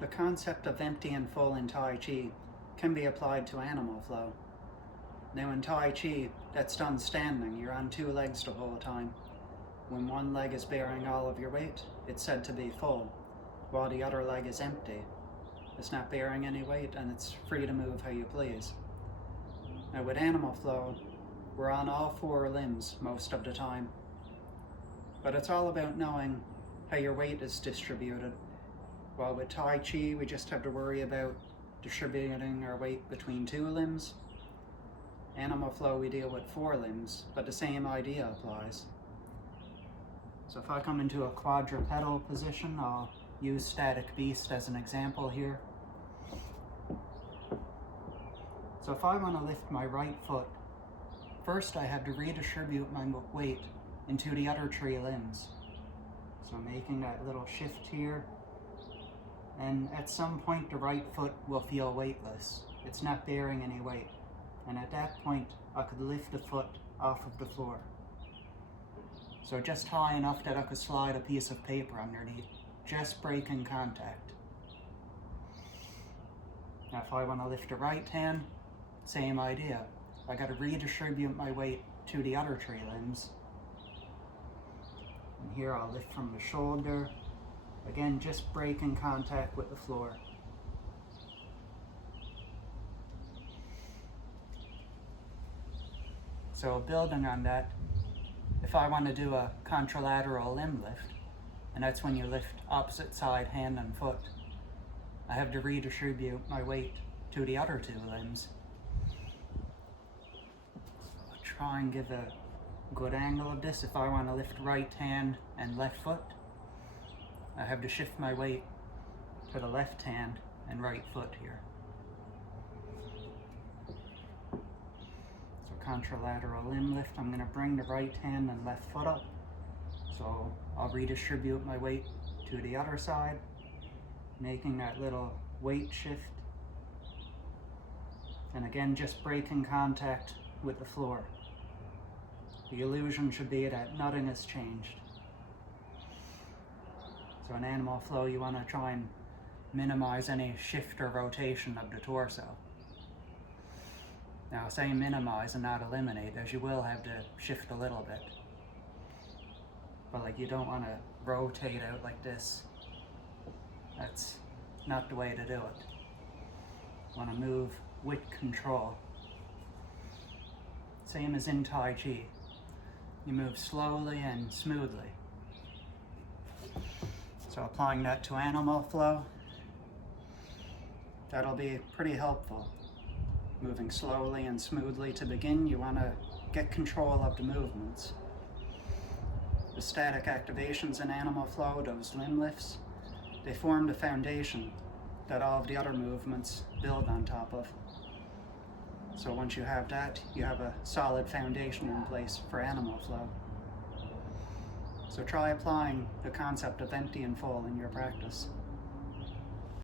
The concept of empty and full in Tai Chi can be applied to animal flow. Now in Tai Chi, that's done standing. You're on two legs the whole time. When one leg is bearing all of your weight, it's said to be full, while the other leg is empty. It's not bearing any weight and it's free to move how you please. Now with animal flow, we're on all four limbs most of the time. But it's all about knowing how your weight is distributed. While with Tai Chi, we just have to worry about distributing our weight between two limbs. Animal flow, we deal with four limbs, but the same idea applies. So if I come into a quadrupedal position, I'll use static beast as an example here. So if I want to lift my right foot, first I have to redistribute my weight into the other three limbs. So making that little shift here, and at some point the right foot will feel weightless. It's not bearing any weight. And at that point, I could lift the foot off of the floor. So just high enough that I could slide a piece of paper underneath, just breaking contact. Now if I want to lift the right hand, same idea. I got to redistribute my weight to the other three limbs. And here I'll lift from the shoulder, again just breaking contact with the floor. So building on that, if I want to do a contralateral limb lift, and that's when you lift opposite side hand and foot, I have to redistribute my weight to the other two limbs. So I'll try and give a good angle of this. If I want to lift right hand and left foot, I have to shift my weight to the left hand and right foot here. Contralateral limb lift, I'm going to bring the right hand and left foot up. So I'll redistribute my weight to the other side, making that little weight shift. And again, just breaking contact with the floor. The illusion should be that nothing has changed. So in animal flow, you want to try and minimize any shift or rotation of the torso. Now I say minimize and not eliminate, as you will have to shift a little bit. But like, you don't want to rotate out like this. That's not the way to do it. You want to move with control. Same as in Tai Chi. You move slowly and smoothly. So applying that to animal flow, that'll be pretty helpful. Moving slowly and smoothly to begin, you want to get control of the movements. The static activations in animal flow, those limb lifts, they form the foundation that all of the other movements build on top of. So once you have that, you have a solid foundation in place for animal flow. So try applying the concept of empty and full in your practice.